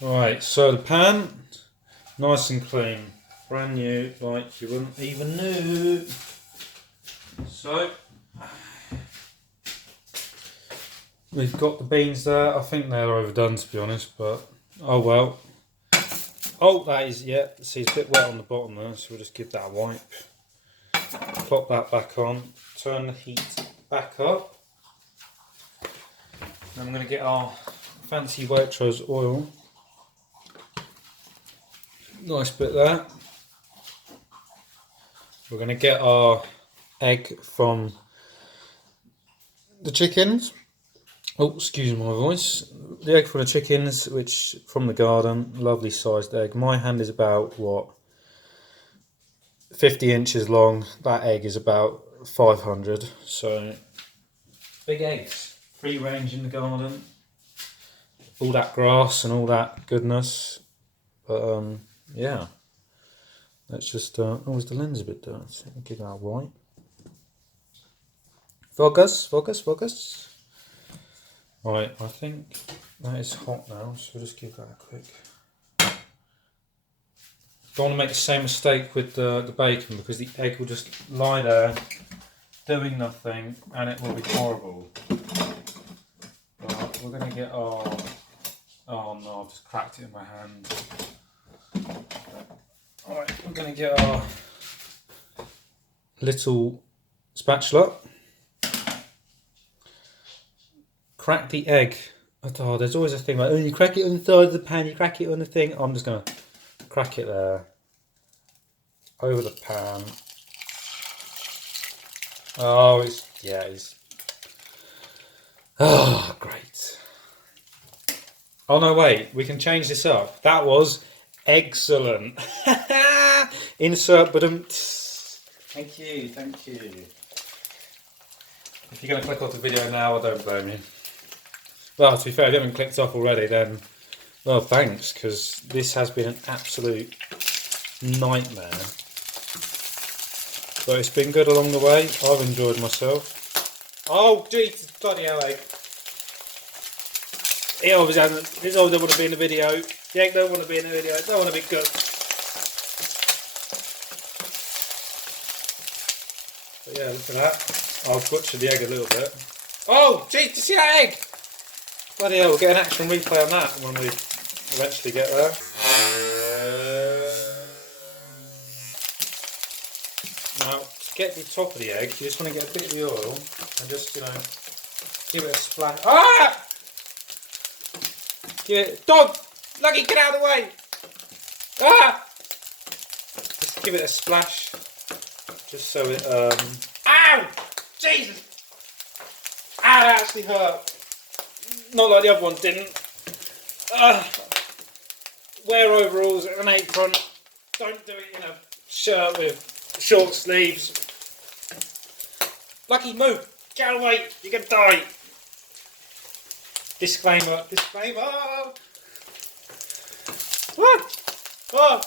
Right, so the pan, nice and clean, brand new, like you wouldn't even know. So we've got the beans there. I think they're overdone, to be honest, but oh well. Oh, that is, yeah, see, it's a bit wet on the bottom there, so we'll just give that a wipe. Pop that back on, turn the heat back up. Then I'm going to get our fancy Waitrose oil. Nice bit there. We're going to get our egg from the chickens. Oh, excuse my voice. The egg from the chickens, which from the garden, lovely sized egg. My hand is about, what, 50 inches long. That egg is about 500. So, big eggs. Free range in the garden. All that grass and all that goodness. But, yeah. Let's just, oh, is the lens a bit dirty? Give that white. Focus, focus, focus. Right, I think that is hot now, so we'll just give that a quick. Don't want to make the same mistake with the bacon, because the egg will just lie there doing nothing and it will be horrible. But we're going to get our... Oh no, I've just cracked it in my hand. Alright, we're going to get our little spatula. Crack the egg. Oh, there's always a thing like, oh, you crack it on the side of the pan, you crack it on the thing. I'm just going to crack it there. Over the pan. Oh, it's... Oh, great. Oh, no, wait. We can change this up. That was excellent. Insert, but thank you, thank you. If you're going to click off the video now, I don't blame you. Well, to be fair, if you haven't clicked off already, then, well, thanks, because this has been an absolute nightmare. But it's been good along the way. I've enjoyed myself. Oh, Jesus, bloody hell, egg. He always hasn't. He always don't want to be in the video. The egg don't want to be in the video. It don't want to be cooked. But yeah, look at that. I've butchered the egg a little bit. Oh, jeez, you see that egg? Bloody hell, we'll get an action replay on that when we eventually get there. Now, to get the top of the egg, you just want to get a bit of the oil and just, you know, give it a splash. Ah! Give it, dog! Lucky, get out of the way! Ah! Just give it a splash, just so it, ow! Jesus! Ah, that actually hurt. Not like the other one didn't. Wear overalls and an apron. Don't do it in a shirt with short sleeves. Lucky, move! Get away! You're gonna die! Disclaimer, disclaimer! What? Oh.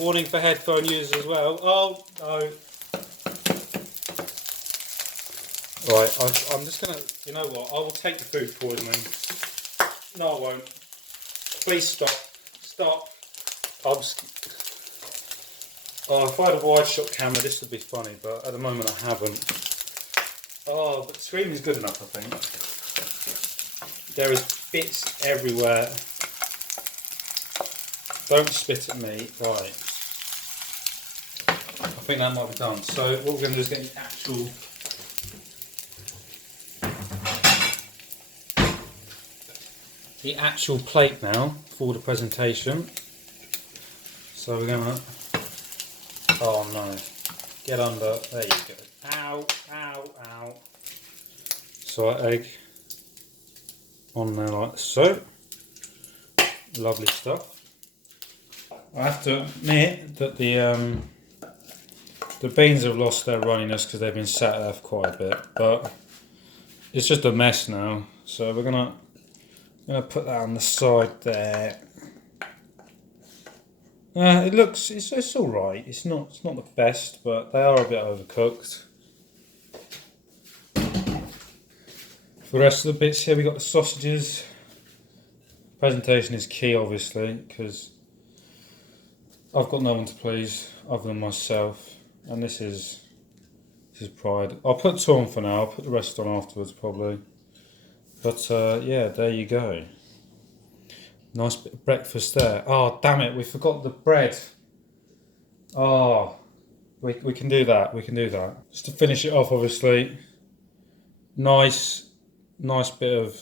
Warning for headphone users as well. Oh, no. Right, I'm just going to, you know what, I will take the food poisoning. No, I won't. Please stop. Stop. Oh, if I had a wide shot camera, this would be funny, but at the moment I haven't. Oh, but the screen is good enough, I think. There is bits everywhere. Don't spit at me. Right. I think that might be done. So what we're going to do is get the actual plate now for the presentation. So we're going to... Oh no. Get under. There you go. Ow, ow, ow. So our egg on there like so. Lovely stuff. I have to admit that the beans have lost their runniness because they've been sat there for quite a bit, but it's just a mess now. So we're gonna put that on the side there. It looks it's all right. It's not the best, but they are a bit overcooked. For the rest of the bits here, we got the sausages. Presentation is key, obviously, because I've got no one to please other than myself, and this is pride. I'll put 2 on for now. I'll put the rest on afterwards, probably. But yeah, there you go. Nice bit of breakfast there. Oh, damn it, we forgot the bread. Oh, we can do that. We can do that. Just to finish it off, obviously. Nice bit of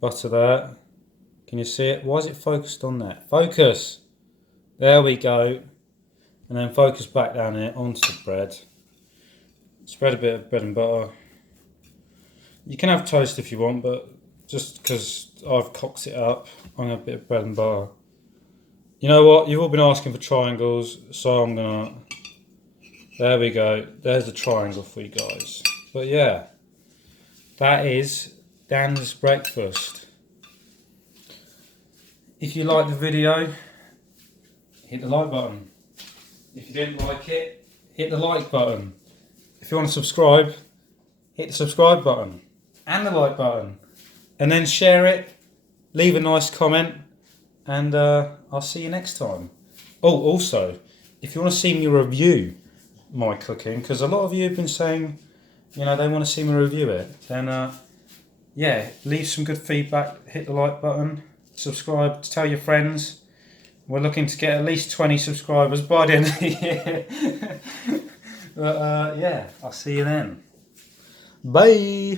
butter there. Can you see it? Why is it focused on that? Focus! There we go. And then focus back down here onto the bread. Spread a bit of bread and butter. You can have toast if you want, but just because I've cocked it up, I'm going to have a bit of bread and butter. You know what? You've all been asking for triangles, so I'm going to... There we go. There's a triangle for you guys. But yeah, that is Dan's breakfast. If you like the video, hit the like button. If you didn't like it, hit the like button. If you want to subscribe, hit the subscribe button and the like button. And then share it, leave a nice comment, and I'll see you next time. Oh, also, if you want to see me review my cooking, because a lot of you have been saying, you know, they want to see me review it, then yeah, leave some good feedback, hit the like button, subscribe, tell your friends. We're looking to get at least 20 subscribers by the end of the year. But yeah, I'll see you then. Bye.